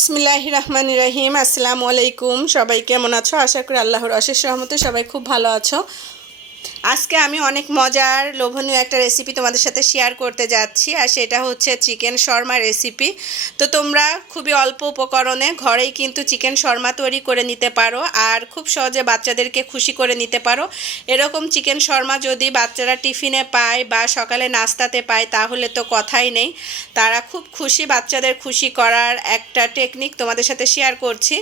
বিসমিল্লাহ রহমান রহিম। আসসালামু আলাইকুম। সবাই কেমন আছো? আশা করি আল্লাহর অশেষ রহমতে সবাই খুব ভালো আছো। আজকে আমি অনেক মজার, লোভনীয় একটা রেসিপি তোমাদের সাথে শেয়ার করতে যাচ্ছি, আর সেটা হচ্ছে চিকেন শর্মা রেসিপি তো তোমরা খুবই অল্প উপকরণে ঘরেই কিন্তু চিকেন শর্মা তৈরি করে নিতে পারো, আর খুব সহজে বাচ্চাদেরকে খুশি করে নিতে পারো। এরকম চিকেন শর্মা যদি বাচ্চারা টিফিনে পায় বা সকালে নাস্তাতে পায়, তাহলে তো কথাই নেই। তারা খুব খুশি বাচ্চাদের খুশি করার একটা টেকনিক তোমাদের সাথে শেয়ার করছি।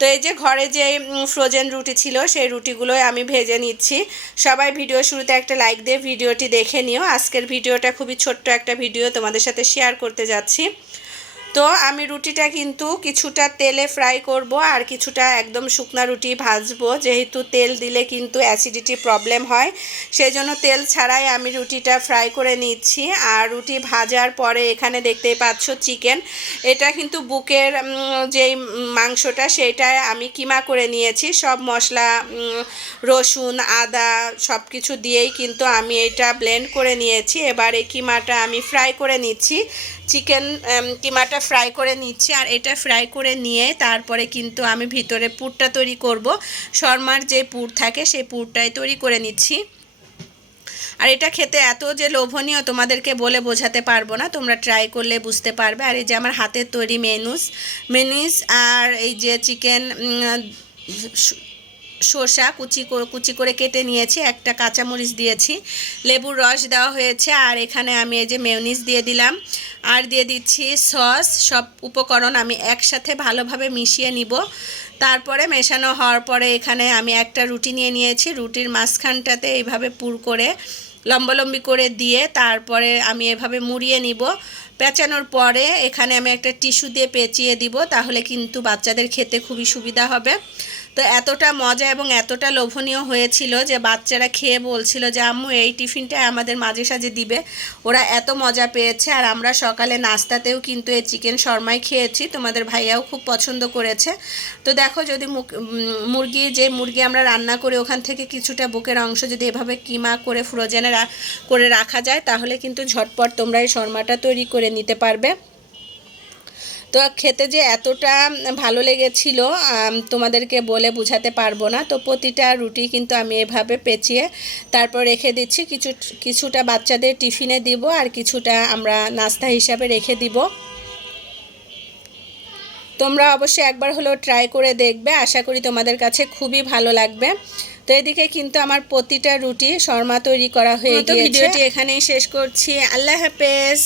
তো এই যে ঘরে যে ফ্রোজেন রুটি ছিল, সেই রুটিগুলোই আমি ভেজে নিচ্ছি। সবাই ভিডিও শুরুতে একটা লাইক দিয়ে ভিডিওটি দেখে নিও। আজকের ভিডিওটা খুবই ছোট্ট একটা ভিডিও তোমাদের সাথে শেয়ার করতে যাচ্ছি। তো আমি রুটিটা কিন্তু কিছুটা তেলে ফ্রাই করব আর কিছুটা একদম শুকনা রুটি ভাজবো। যেহেতু তেল দিলে কিন্তু অ্যাসিডিটি প্রবলেম হয় সেই জন্য তেল ছাড়াই আমি রুটিটা ফ্রাই করে নিচ্ছি। আর রুটি ভাজার পরে এখানে দেখতেই পাচ্ছ চিকেন এটা কিন্তু বুকের যেই মাংসটা সেইটায় আমি কিমা করে নিয়েছি। সব মশলা রসুন, আদা সব কিছু দিয়েই কিন্তু আমি এটা ব্লেন্ড করে নিয়েছি। এবার এই কিমাটা আমি ফ্রাই করে নিচ্ছি। চিকেন কিমাটা ফ্রাই করে নিচ্ছি আর এটা ফ্রাই করে নিয়ে তারপরে কিন্তু আমি ভিতরে পুরটা তৈরি করব। শর্মার যে পুর থাকে সেই পুরটাই তৈরি করে নিচ্ছি। আর এটা খেতে এত যে লোভনীয় তোমাদেরকে বলে বোঝাতে পারব না, তোমরা ট্রাই করলে বুঝতে পারবে। আর এই যে আমার হাতের তৈরি মেনুস মেনুস আর এই যে চিকেন শসা কুচি কুচি করে কেটে নিয়েছি, একটা কাঁচামরিচ দিয়েছি, লেবুর রস দেওয়া হয়েছে। আর এখানে আমি এই যে মেয়নিস দিয়ে দিলাম। আর দিয়ে দিচ্ছি সস। সব উপকরণ আমি একসাথে ভালোভাবে মিশিয়ে নিব। তারপরে মেশানো হওয়ার পরে এখানে আমি একটা রুটি নিয়ে নিয়েছি। রুটির মাঝখানটাতে এইভাবে পুর করে, লম্বালম্বি করে দিয়ে তারপরে আমি এভাবে মুড়িয়ে নিব। পেঁচানোর পরে এখানে আমি একটা টিস্যু দিয়ে পেঁচিয়ে দিব, তাহলে কিন্তু বাচ্চাদের খেতে খুবই সুবিধা হবে। তো এতটা মজা এবং এতটা লোভনীয় হয়েছিল যে বাচ্চারা খেয়ে বলছিল যে, আম্মু, এই টিফিনটা আমাদের মাঝে সাঝে দিবে। ওরা এত মজা পেয়েছে আর আমরা সকালে নাস্তাতেও কিন্তু এই চিকেন শর্মাই খেয়েছি। তোমাদের ভাইয়াও খুব পছন্দ করেছে। তো দেখো যদি মুরগি, যে মুরগি আমরা রান্না করে ওখান থেকে কিছুটা বুকের অংশ যদি এভাবে কিমা করে ফ্রোজেনে করে রাখা যায়, তাহলে কিন্তু ঝটপট তোমরা এই শর্মাটা তৈরি করে নিতে পারবে। তো খেতে যে এতটা ভালো লেগেছিল তোমাদেরকে বলে বুঝাতে পারব না। তো প্রতিটা রুটি কিন্তু আমি এভাবে পেঁচিয়ে তারপর রেখে দিচ্ছি। কিছু কিছুটা বাচ্চাদের টিফিনে দিব আর কিছুটা আমরা নাস্তা হিসাবে রেখে দিব। তোমরা অবশ্যই একবার হলেও ট্রাই করে দেখবে। আশা করি তোমাদের কাছে খুবই ভালো লাগবে। তো এদিকে কিন্তু আমার প্রতিটা রুটি শর্মা তৈরি করা হয়ে গিয়েছে। ভিডিওটি এখানেই শেষ করছি। আল্লাহ হাফেজ।